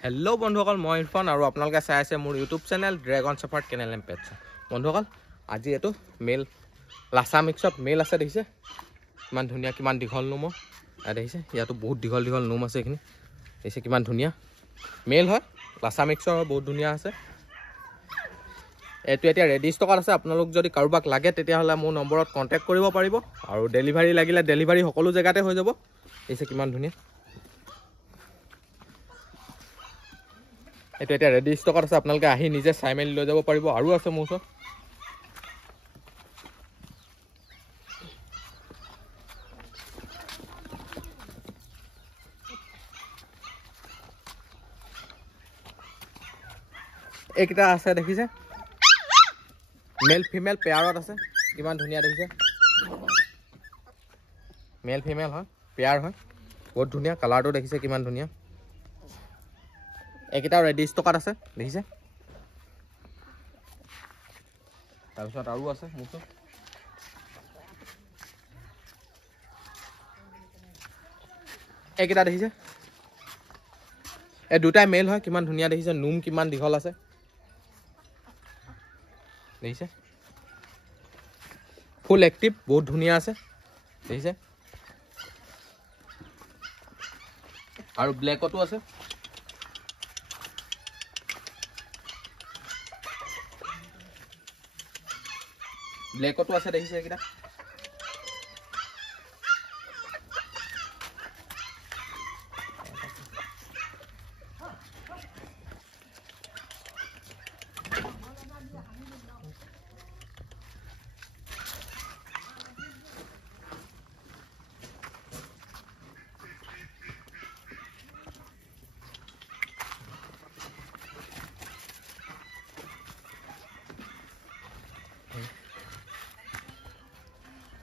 hello बंधुসকল মই ইৰফান আৰু আপোনালোকে চাই আছে মোৰ YouTube channel Dragon Shepherd Kennel and pets বন্ধুসকল আজি এটো মেল লাছা মিক্সত মেল আছে দেখিছে কিমান ধুনিয়া কিমান দীঘল নোম দেখিছে ইয়াতো বহুত দীঘল দীঘল নোম আছে এখিনি দেখিছে কিমান ধুনিয়া মেল হয় লাছা মিক্সৰ বহুত ধুনিয়া আছে এটো এতিয়া ৰেডি ষ্টকত আছে আপোনালোক যদি কাৰোবাক লাগে তেতিয়া হলে মোৰ নম্বৰত কন্টাক্ট কৰিব পাৰিব আৰু ডেলিভাৰী লাগিলে ডেলিভাৰী সকলো জায়গাতে হৈ যাব দেখিছে কিমান ধুনিয়া এটো এটা ৰেডি ষ্টকত আছে আপোনালোকে আহি নিজে চাই মেলি লৈ যাব পাৰিব আৰু আছে মোৰ ওচৰত একটা আছে দেখিছে মেল ফিমেল পেয়াৰত আছে কিমান ধুনিয়া দেখিছে মেল ফিমেল হয় পেয়াৰ হয় বহুত ধুনিয়া কালাৰটো দেখিছে কিমান ধুনিয়া একটা ৰেডি ষ্টকত আছে দেখিছে তাৰপিছত আৰু আছে মুছো একটা দেখিছে এই দুটাই মেল হয় কিমান ধুনিয়া দেখিছে নুম কিমান দীঘল আছে দেখিছে ফুল এক্টিভ বহুত ধুনিয়া আছে দেখিছে আৰু ব্ল্যাকটো আছে ব্ল্যাকটো আছে দেখিছে কিটা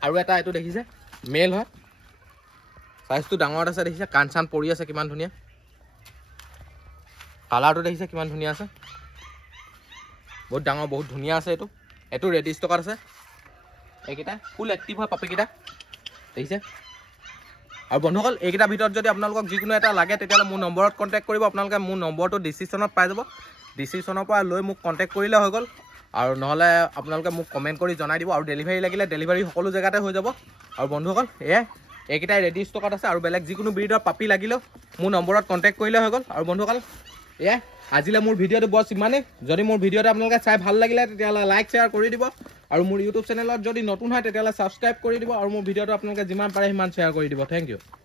আৰু এটা এটো দেখিছে মেল হয় সাইজটো ডাঙৰ আছে দেখিছে কানচান পৰি আছে কিমান ধুনিয়া কালাৰটো দেখিছে কিমান ধুনিয়া আছে বহুত ডাঙৰ বহুত ধুনিয়া আছে এটো এটো ৰেডি ষ্টকত আছে এইকিটা ফুল এক্টিভ হয় পাপিকিটা দেখিছে আৰু বন্ধুসকল এইকিটা ভিতৰত যদি আপোনালোকক যিকোনো এটা লাগে তেতিয়ালে মোৰ নম্বৰত কন্টাক্ট কৰিব আপোনালোকে মোৰ নম্বৰটো ডিসক্ৰিপচনত পাই যাব ডিসক্ৰিপচনৰ পৰা লৈ মোক কন্টাক্ট কৰিলে হৈ গল আৰু নহলে আপোনালোকে মোক কমেন্ট কৰি জনাই দিব আৰু ডেলিভাৰী লাগিলে ডেলিভাৰী সকলো জায়গাতে হৈ যাব আৰু বন্ধুসকল এইকিটা ৰেডি ষ্টকত আছে আৰু বেলেগ যিকোনো ব্ৰিডৰ পাপি লাগিলে মোৰ নম্বৰত কন্টাক্ট কৰিলে হৈ গল আৰু বন্ধুসকল আজিলে মোৰ ভিডিওটো বস ইমানে যদি মোৰ ভিডিওটো আপোনালোকে চাই ভাল লাগিলে তেতিয়ালে লাইক শেয়াৰ কৰি দিব আৰু মোৰ ইউটিউব চেনেলত যদি নতুন হয় তেতিয়ালে সাবস্ক্ৰাইব কৰি দিব আৰু মোৰ ভিডিওটো আপোনালোকে যিমান পাৰে সিমান শেয়াৰ কৰি দিব থ্যাংক ইউ